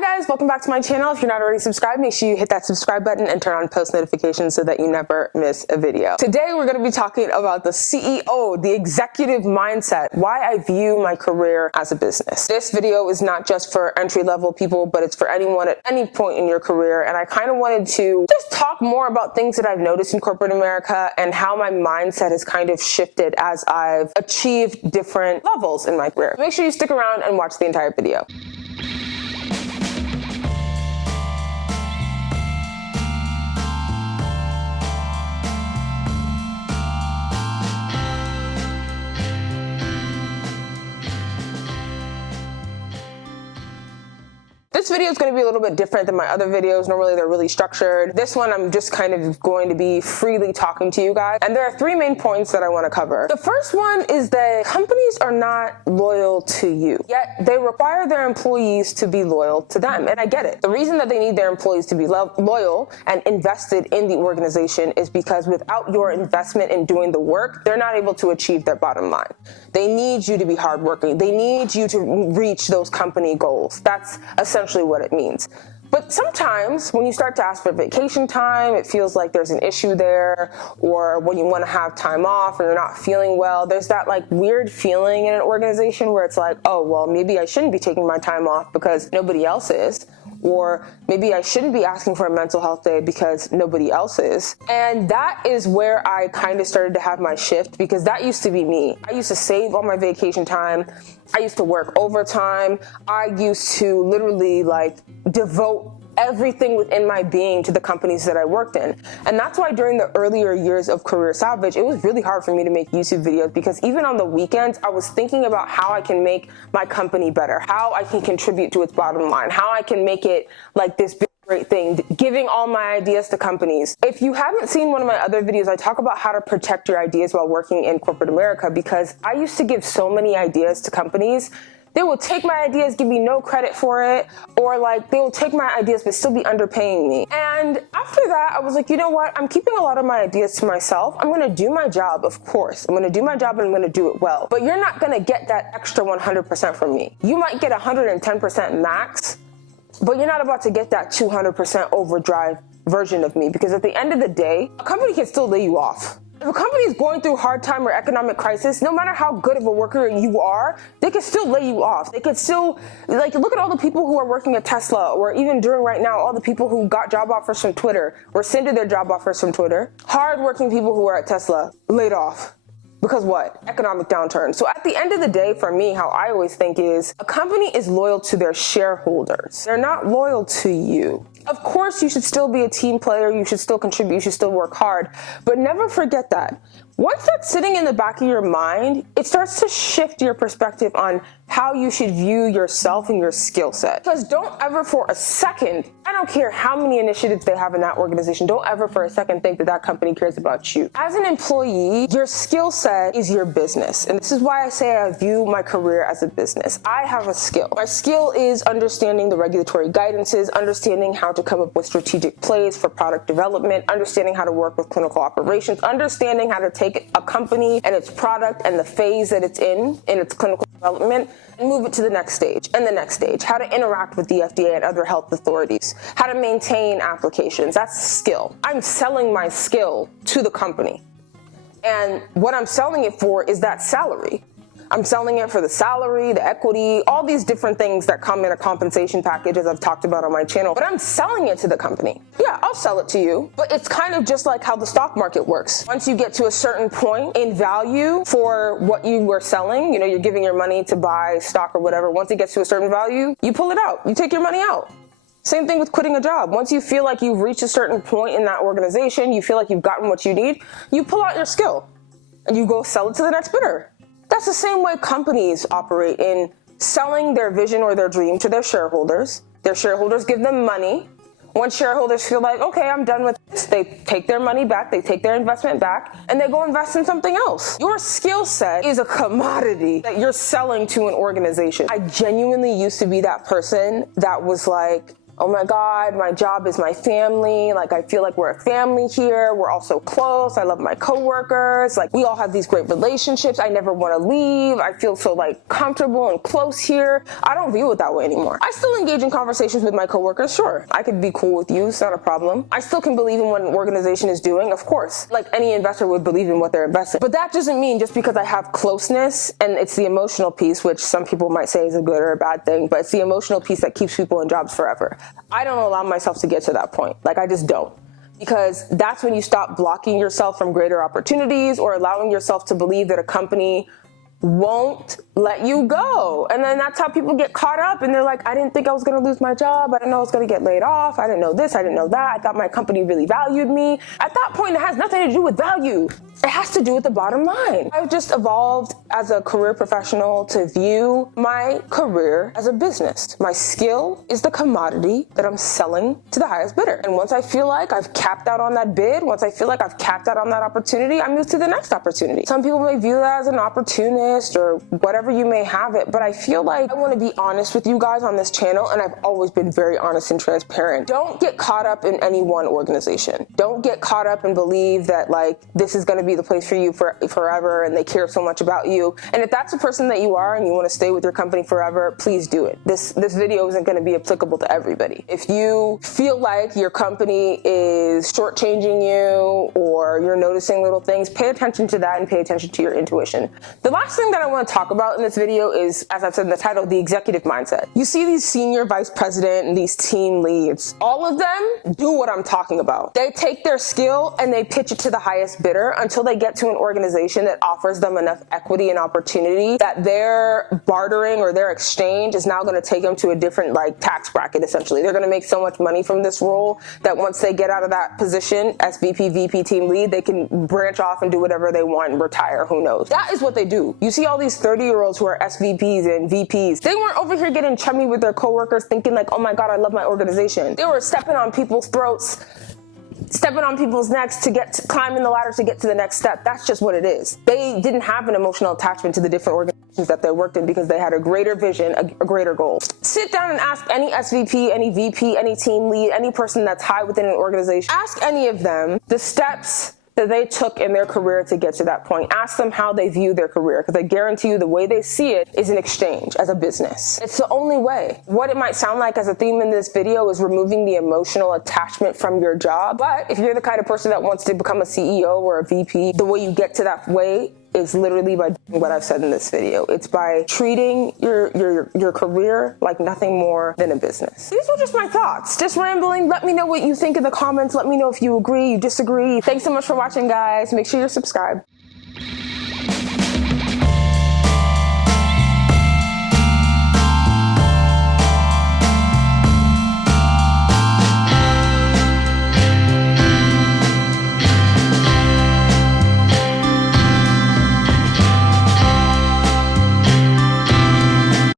Hi guys, welcome back to my channel. If you're not already subscribed, make sure you hit that subscribe button and turn on post notifications so that you never miss a video. Today we're going to be talking about the CEO, the executive mindset, why I view my career as a business. This video is not just for entry-level people, but it's for anyone at any point in your career. And I kind of wanted to just talk more about things that I've noticed in corporate America and how my mindset has kind of shifted as I've achieved different levels in my career. Make sure you stick around and watch the entire video. This video is going to be a little bit different than my other videos. Normally they're really structured. This one I'm just kind of going to be freely talking to you guys. And there are three main points that I want to cover. The first one is that companies are not loyal to you, yet they require their employees to be loyal to them. And I get it. The reason that they need their employees to be loyal and invested in the organization is because without your investment in doing the work, they're not able to achieve their bottom line. They need you to be hardworking. They need you to reach those company goals. That's essentially what it means. But sometimes when you start to ask for vacation time, it feels like there's an issue there, or when you want to have time off and you're not feeling well, there's that like weird feeling in an organization where it's like, oh, well, maybe I shouldn't be taking my time off because nobody else is. Or maybe I shouldn't be asking for a mental health day because nobody else is. And that is where I kind of started to have my shift, because that used to be me. I used to save all my vacation time. I used to work overtime. I used to literally like devote everything within my being to the companies that I worked in. And that's why during the earlier years of Career Salvage, it was really hard for me to make YouTube videos, because even on the weekends, I was thinking about how I can make my company better, how I can contribute to its bottom line, how I can make it like this big great thing, giving all my ideas to companies. If you haven't seen one of my other videos, I talk about how to protect your ideas while working in corporate America, because I used to give so many ideas to companies. They will take my ideas, give me no credit for it, or like they will take my ideas but still be underpaying me. And after that, I was like, you know what? I'm keeping a lot of my ideas to myself. I'm going to do my job, of course. I'm going to do my job and I'm going to do it well. But you're not going to get that extra 100% from me. You might get 110% max, but you're not about to get that 200% overdrive version of me, because at the end of the day, a company can still lay you off. If a company is going through hard time or economic crisis, no matter how good of a worker you are, they can still lay you off. They could still, like, look at all the people who are working at Tesla, or even during right now, all the people who got job offers from Twitter, rescinded their job offers from Twitter. Hard-working people who are at Tesla, laid off. Because what? Economic downturn. So at the end of the day, for me, how I always think is a company is loyal to their shareholders. They're not loyal to you. Of course, you should still be a team player. You should still contribute. You should still work hard. But never forget that. Once that's sitting in the back of your mind, it starts to shift your perspective on how you should view yourself and your skill set. Because don't ever for a second, I don't care how many initiatives they have in that organization, don't ever for a second think that that company cares about you. As an employee, your skill set is your business. And this is why I say I view my career as a business. I have a skill. My skill is understanding the regulatory guidances, understanding how to come up with strategic plays for product development, understanding how to work with clinical operations, understanding how to take a company and its product and the phase that it's in its clinical development, and move it to the next stage and the next stage, how to interact with the FDA and other health authorities, how to maintain applications. That's skill. I'm selling my skill to the company. And what I'm selling it for is that salary. I'm selling it for the salary, the equity, all these different things that come in a compensation package, as I've talked about on my channel. But I'm selling it to the company. Yeah, I'll sell it to you. But it's kind of just like how the stock market works. Once you get to a certain point in value for what you were selling, you know, you're giving your money to buy stock or whatever. Once it gets to a certain value, you pull it out. You take your money out. Same thing with quitting a job. Once you feel like you've reached a certain point in that organization, you feel like you've gotten what you need, you pull out your skill and you go sell it to the next bidder. That's the same way companies operate in selling their vision or their dream to their shareholders. Their shareholders give them money. Once shareholders feel like, okay, I'm done with this, they take their money back, they take their investment back, and they go invest in something else. Your skill set is a commodity that you're selling to an organization. I genuinely used to be that person that was like, oh my God, my job is my family. Like, I feel like we're a family here. We're all so close. I love my coworkers. Like, we all have these great relationships. I never want to leave. I feel so like comfortable and close here. I don't view it that way anymore. I still engage in conversations with my coworkers. Sure, I could be cool with you. It's not a problem. I still can believe in what an organization is doing, of course. Like any investor would believe in what they're investing. But that doesn't mean just because I have closeness, and it's the emotional piece, which some people might say is a good or a bad thing, but it's the emotional piece that keeps people in jobs forever. I don't allow myself to get to that point. Like, I just don't. Because that's when you stop blocking yourself from greater opportunities or allowing yourself to believe that a company won't let you go. And then that's how people get caught up, and they're like, I didn't think I was going to lose my job. I didn't know I was going to get laid off. I didn't know this. I didn't know that. I thought my company really valued me. At that point, it has nothing to do with value. It has to do with the bottom line. I've just evolved as a career professional to view my career as a business. My skill is the commodity that I'm selling to the highest bidder. And once I feel like I've capped out on that bid, once I feel like I've capped out on that opportunity, I move to the next opportunity. Some people may view that as an opportunist or whatever you may have it, but I feel like I want to be honest with you guys on this channel, and I've always been very honest and transparent. Don't get caught up in any one organization. Don't get caught up and believe that like this is going to be the place for you forever and they care so much about you. And if that's the person that you are and you want to stay with your company forever, please do it. This video isn't going to be applicable to everybody. If you feel like your company is shortchanging you or you're noticing little things, pay attention to that and pay attention to your intuition. The last thing that I want to talk about in this video is, as I've said in the title, the executive mindset. You see these senior vice president and these team leads, all of them do what I'm talking about. They take their skill and they pitch it to the highest bidder until they get to an organization that offers them enough equity and opportunity that their bartering or their exchange is now going to take them to a different like tax bracket. Essentially, they're going to make so much money from this role that once they get out of that position, SVP, VP, team lead, they can branch off and do whatever they want and retire. Who knows? That is what they do. You see all these 30-year-olds who are SVPs and VPs. They weren't over here getting chummy with their coworkers thinking like, oh my God, I love my organization. They were stepping on people's throats, stepping on people's necks climbing the ladder to get to the next step. That's just what it is. They didn't have an emotional attachment to the different organizations that they worked in because they had a greater vision, a greater goal. Sit down and ask any SVP, any VP, any team lead, any person that's high within an organization. Ask any of them the steps that they took in their career to get to that point. Ask them how they view their career, because I guarantee you the way they see it is an exchange as a business. It's the only way. What it might sound like as a theme in this video is removing the emotional attachment from your job. But if you're the kind of person that wants to become a CEO or a VP, the way you get to that way is literally by doing what I've said in this video. It's by treating your career like nothing more than a business. These were just my thoughts, just rambling. Let me know what you think in the comments. Let me know if you agree, you disagree. Thanks so much for watching, guys. Make sure you're subscribed.